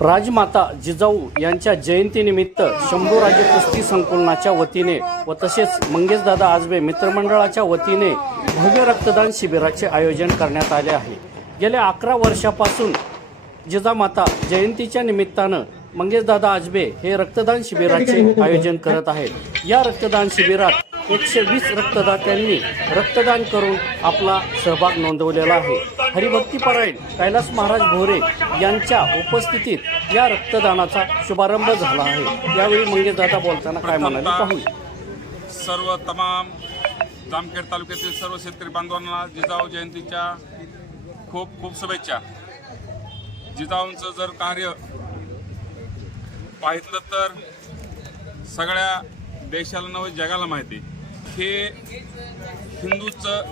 राजमाता जिजाऊ यांच्या जयंतीनिमित्त शंभूराजे कुस्ती संकुलनाच्या वतीने व तसेच मंगेशदादा आजबे मित्रमंडळाच्या वतीने भव्य रक्तदान शिबिराचे आयोजन करण्यात आले आहे. गेल्या अकरा वर्षापासून जिजामाता जयंतीच्या निमित्तानं मंगेशदादा आजबे हे रक्तदान शिबिराचे आयोजन करत आहेत. या रक्तदान शिबिरात एकशे वीस रक्तदात्यांनी रक्तदान करून आपला सहभाग नोंदवलेला आहे. हरिभक्तीपरायण कैलास महाराज भोरे यांच्या उपस्थितीत या रक्तदानाचा शुभारंभ झाला आहे. यावेळी मंगेशदादा बोलताना काय म्हणाले पाहूया. सर्व तमाम जामखेड तालुक्यातील सर्व शेतकरी बांधवांना जिजाऊ जयंतीच्या खूप खूप शुभेच्छा. जिजाऊंचं जर कार्य पाहितलं तर सगळ्या देशाला नव्हे जगाला माहिती. हे हिंदूचं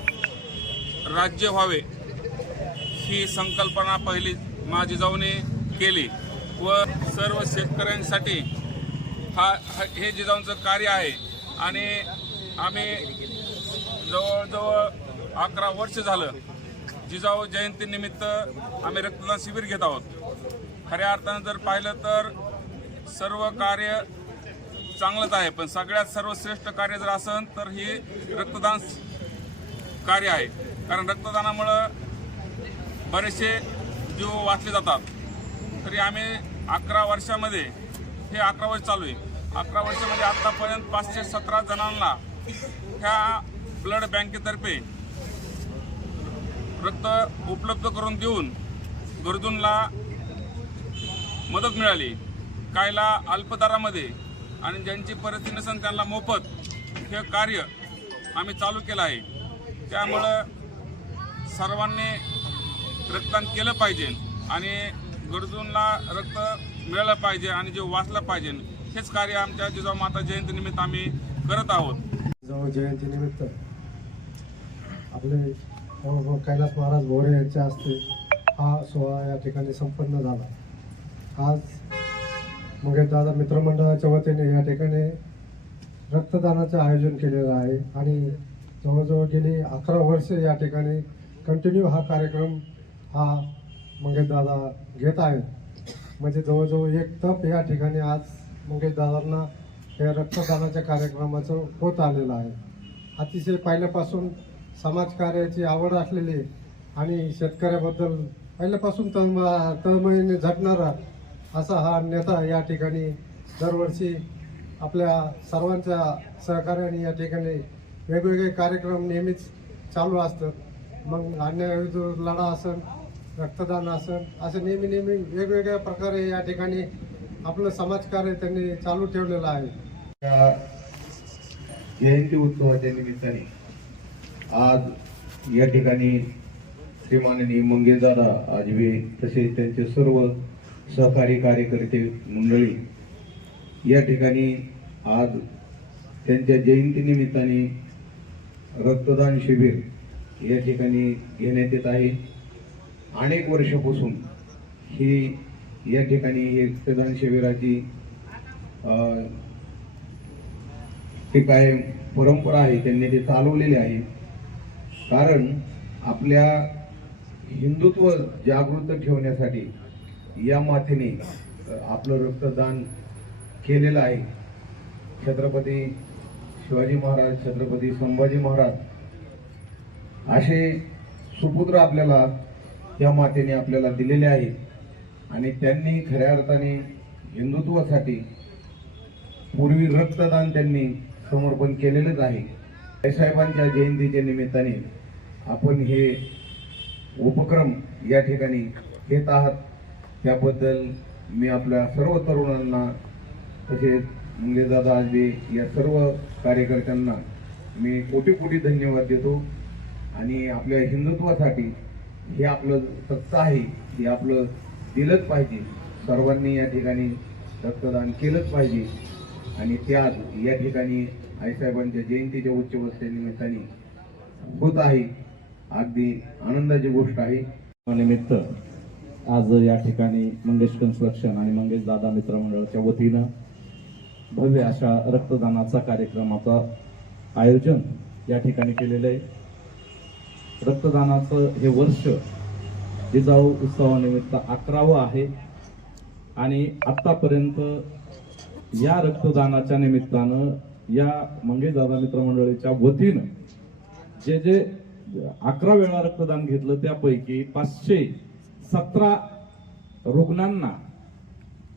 राज्य व्हावे ही संकल्पना पहिली मा जिजाऊने केली. व सर्व शेतकऱ्यांसाठी हा हा- हे जिजाऊंचं कार्य आहे. आणि आम्ही जवळजवळ अकरा वर्ष झालं जिजाऊ जयंतीनिमित्त आम्ही रक्तदान शिबिर घेत आहोत. खऱ्या अर्थानं जर पाहिलं तर सर्व कार्य चांगलंच आहे पण सगळ्यात सर्वश्रेष्ठ कार्य जर असेल तर हे रक्तदान कार्य आहे. कारण रक्तदानामुळं बरेचसे जीव वाचले जातात. तरी आम्ही अकरा वर्षामध्ये हे अकरा वर्ष चालू आहे. अकरा वर्षामध्ये आत्तापर्यंत पाचशे सतरा जणांना ह्या ब्लड बँकेतर्फे रक्त उपलब्ध करून देऊन गरजूंना मदत मिळाली. कायला अल्पदरामध्ये आणि ज्यांची परिस्थिती नसेल त्यांना मोफत हे कार्य आम्ही चालू केलं आहे. त्यामुळं सर्वांनी रक्तदान केलं पाहिजे आणि गरजूंना रक्त मिळालं पाहिजे आणि जे वाचलं पाहिजे. हेच कार्य आमच्या जिजाऊ माता जयंतीनिमित्त आम्ही करत आहोत. जिजाऊ जयंतीनिमित्त आपले कैलास महाराज भोरे यांच्या हस्ते हा सोहळा या ठिकाणी संपन्न झाला. आज दादा मित्रमंडळाच्या वतीने या ठिकाणी रक्तदानाचं आयोजन केलेलं आहे आणि जवळजवळ गेली अकरा वर्ष या ठिकाणी कंटिन्यू हा कार्यक्रम हा दादा घेत आहेत. म्हणजे जवळजवळ एक तप या ठिकाणी आज दादांना हे रक्तदानाच्या कार्यक्रमाचं होत आलेलं आहे. अतिशय पहिल्यापासून समाजकार्याची आवड असलेली आणि शेतकऱ्याबद्दल पहिल्यापासून तळमळ तळमळीने झटणारा असा हा नेता या ठिकाणी दरवर्षी आपल्या सर्वांच्या सहकार्याने या ठिकाणी वेगवेगळे कार्यक्रम नेहमीच चालू असतात. मग अन्यायाविरुद्ध लढा असन रक्तदान असन असं नेहमी नेहमी वेगवेगळ्या प्रकारे या ठिकाणी आपलं समाजकार्य त्यांनी चालू ठेवलेलं आहे. जयंती उत्सवाच्या निमित्ताने आज या ठिकाणी श्रीमाननी मंगेशदादा आजवे तसेच त्यांचे सर्व सहकारी कार्यकर्ते मंडळी या ठिकाणी आज त्यांच्या जयंतीनिमित्ताने रक्तदान शिबिर या ठिकाणी घेण्यात येत आहे. अनेक वर्षापासून ही या ठिकाणी हे रक्तदान शिबिराची अ, काय परंपरा आहे त्यांनी ते चालवलेले आहे. कारण आपल्या हिंदुत्व जागृत ठेवण्यासाठी या मातेने आपलं रक्तदान केलेलं आहे. छत्रपती शिवाजी महाराज छत्रपती संभाजी महाराज असे सुपुत्र आपल्याला या मातेने आपल्याला दिलेले आहे. आणि त्यांनी खऱ्या अर्थाने हिंदुत्वासाठी पूर्वी रक्तदान त्यांनी समर्पण केलेलंच आहे. साहेबांच्या जयंतीच्या निमित्ताने आपण हे उपक्रम या ठिकाणी घेत आहात. त्याबद्दल मी आपल्या सर्व तरुणांना तसेच मंगेशदादा आजबे या सर्व कार्यकर्त्यांना मी कोटी कोटी धन्यवाद देतो. आणि आपल्या हिंदुत्वासाठी हे आपलं सत्ता आहे हे आपलं दिलंच पाहिजे. सर्वांनी या ठिकाणी रक्तदान केलंच पाहिजे. आणि त्यात या ठिकाणी आईसाहेबांच्या जयंतीच्या उच्च निमित्ताने होत आहे. अगदी आनंदाची गोष्ट आहे. निमित्त आज या ठिकाणी मंगेश कन्स्ट्रक्शन आणि मंगेश दादा मित्रमंडळाच्या वतीनं भव्य अशा रक्तदानाचा कार्यक्रमाचा आयोजन या ठिकाणी केलेलं आहे. रक्तदानाचं हे वर्ष जिजाऊ उत्सवानिमित्त अकरावं आहे आणि आत्तापर्यंत या रक्तदानाच्या निमित्तानं या मंगेशदादा मित्रमंडळीच्या वतीनं जे जे अकरा वेळा रक्तदान घेतलं त्यापैकी पाचशे सतरा रुग्णांना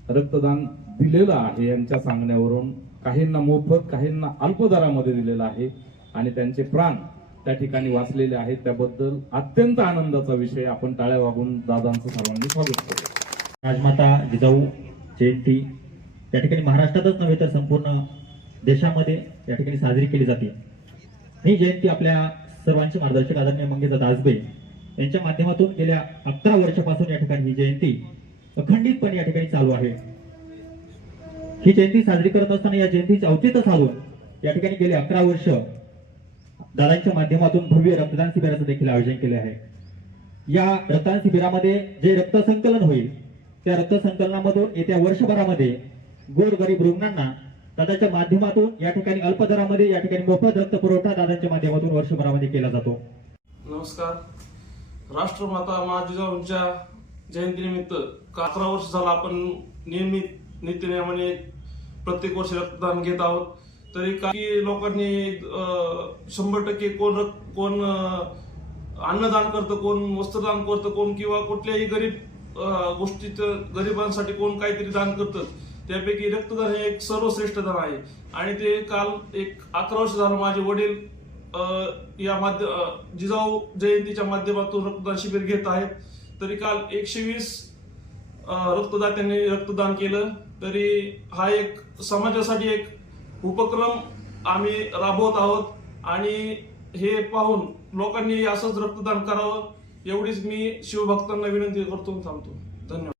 रक्तदान दिलेलं आहे यांच्या सांगण्यावरून. काहींना मोफत काहींना अल्पदरामध्ये दिलेलं आहे आणि त्यांचे प्राण त्या ठिकाणी वाचलेले आहेत. त्याबद्दल अत्यंत आनंदाचा विषय आपण टाळ्या वागून दादांचं सर्वांनी स्वागत करू. राजमाता जिजाऊ जयंती या ठिकाणी महाराष्ट्रातच नव्हे तर संपूर्ण देशामध्ये या ठिकाणी साजरी केली जाते. ही जयंती आपल्या सर्वांचे मार्गदर्शक आदरणीय मंगेजा दासबे यांच्या माध्यमातून गेल्या अकरा वर्षापासून या ठिकाणी ही जयंती अखंडितपणे या ठिकाणी चालू आहे. ही जयंती साजरी करत असताना या जयंतीचे औचित्य साधून या ठिकाणी गेले अकरा वर्ष दादांच्या माध्यमातून भव्य रक्तदान शिबिराचं देखील आयोजन केले आहे. या रक्तदान शिबिरामध्ये जे रक्त संकलन होईल त्या रक्त संकलनामधून येत्या वर्षभरामध्ये गोरगरीब रुग्णांना दादाच्या माध्यमातून या ठिकाणी अल्प दरामध्ये या ठिकाणी मोफत रक्त पुरवठा दादांच्या माध्यमातून वर्षभरामध्ये केला जातो. नमस्कार. राष्ट्रमाता महाजिजाऊंच्या जयंतीनिमित्त अकरा वर्ष झालं आपण नियमित नित्यनियमाने प्रत्येक वर्षी रक्तदान घेत आहोत. तरी काही लोकांनी शंभर टक्के कोण रक्त कोण अन्नदान करतं कोण वस्त्रदान करतं कोण किंवा कुठल्याही गरीब गोष्टीचं गरिबांसाठी कोण काहीतरी दान करतं त्यापैकी रक्तदान हे एक सर्वश्रेष्ठ दान आहे. आणि ते काल एक अकरा वर्ष झालं माझे वडील या माध्य जिजाऊ जयंतीच्या माध्यमातून रक्तदान शिबिर घेत आहेत. तरी काल एकशे वीस रक्तदात्यांनी रक्तदान केलं. तरी हा एक समाजासाठी एक उपक्रम आम्ही राबवत आहोत. आणि हे पाहून लोकांनी असंच रक्तदान करावं एवढीच मी शिवभक्तांना विनंती करतो थांबतो. धन्यवाद.